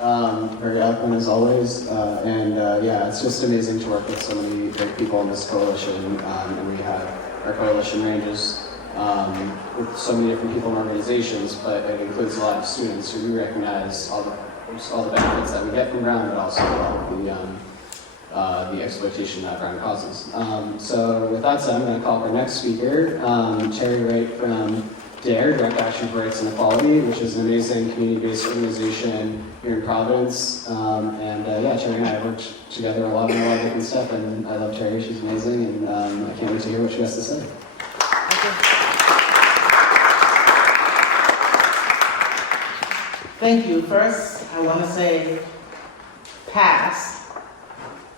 Very eloquent as always, yeah, it's just amazing to work with so many great people in this coalition, and we have, our coalition ranges with so many different people and organizations, but it includes a lot of students who we recognize all the benefits that we get from Brown, but also the exploitation that Brown causes. So with that said, I'm going to call up our next speaker, Terry Wright from DARE, Direct Action for Rights and Equality, which is an amazing community-based organization here in Providence. Yeah, Terry and I have worked together a lot of different stuff, and I love Terry, she's amazing, and I can't wait to hear what she has to say. Thank you. First, I want to say pass,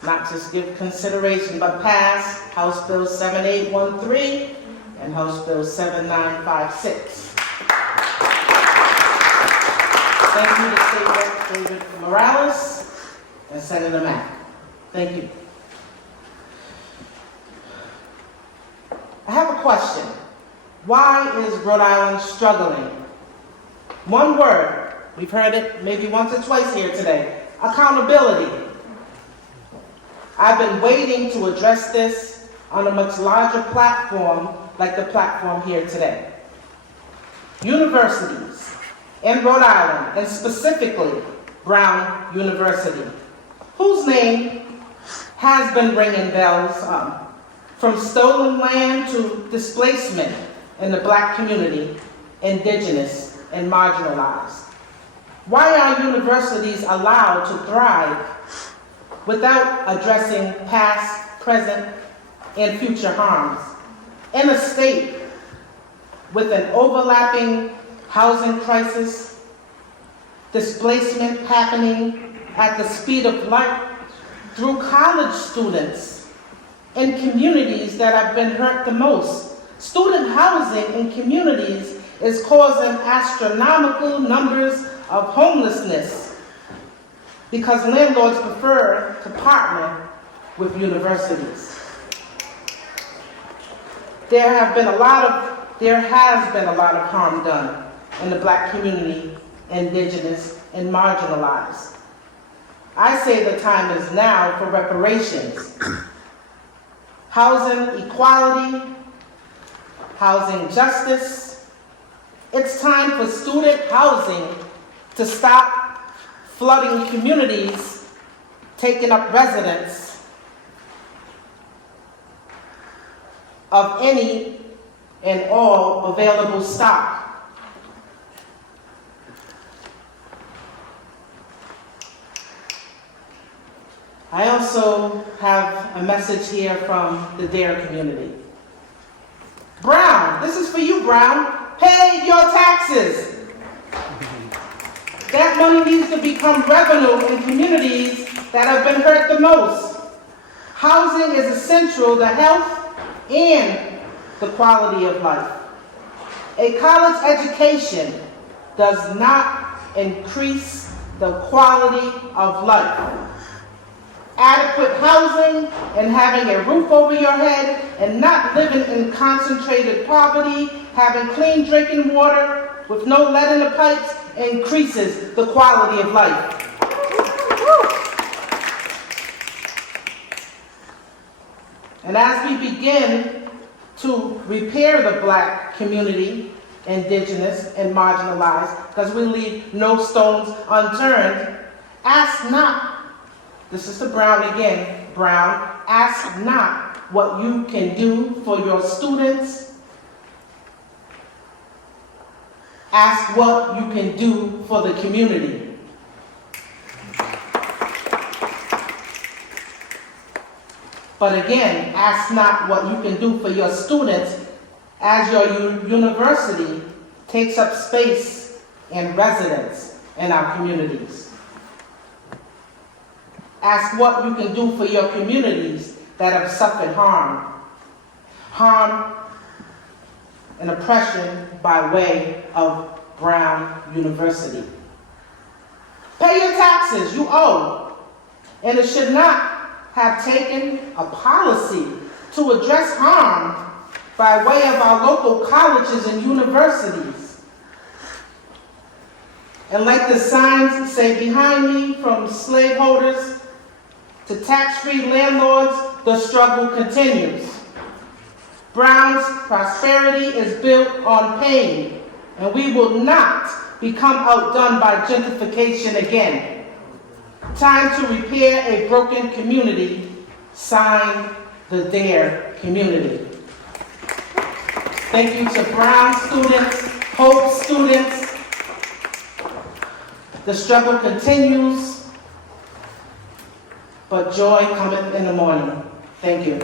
not just give consideration, but pass House Bill 7813 and House Bill 7956. Thank you to State Rep. David Morales and Senator Mack. Thank you. I have a question. Why is Rhode Island struggling? One word. We've heard it maybe once or twice here today. Accountability. I've been waiting to address this on a much larger platform like the platform here today. Universities in Rhode Island, and specifically Brown University, whose name has been ringing bells, from stolen land to displacement in the Black community, Indigenous and marginalized. Why are universities allowed to thrive without addressing past, present, and future harms in a state with an overlapping housing crisis, displacement happening at the speed of light through college students in communities that have been hurt the most? Student housing in communities is causing astronomical numbers of homelessness because landlords prefer to partner with universities. There has been a lot of harm done in the Black community, Indigenous, and marginalized. I say the time is now for reparations. Housing equality, housing justice. It's time for student housing to stop flooding communities, taking up residence of any and all available stock. I also have a message here from the DARE community. Brown, this is for you, Brown. Pay your taxes. That money needs to become revenue in communities that have been hurt the most. Housing is essential to health and the quality of life. A college education does not increase the quality of life. Adequate housing and having a roof over your head and not living in concentrated poverty, having clean drinking water with no lead in the pipes increases the quality of life. And as we begin to repair the Black community, Indigenous and marginalized, because we leave no stones unturned, ask not, this is to Brown again, Brown, ask not what you can do for your students. Ask what you can do for the community. But again, ask not what you can do for your students as your university takes up space and residence in our communities. Ask what you can do for your communities that have suffered harm and oppression by way of Brown University. Pay your taxes, you owe. And it should not have taken a policy to address harm by way of our local colleges and universities. And like the signs say behind me, from slaveholders to tax-free landlords, the struggle continues. Brown's prosperity is built on pain, and we will not become outdone by gentrification again. Time to repair a broken community. Sign the DARE community. Thank you to Brown students, Hope students. The struggle continues, but joy cometh in the morning. Thank you.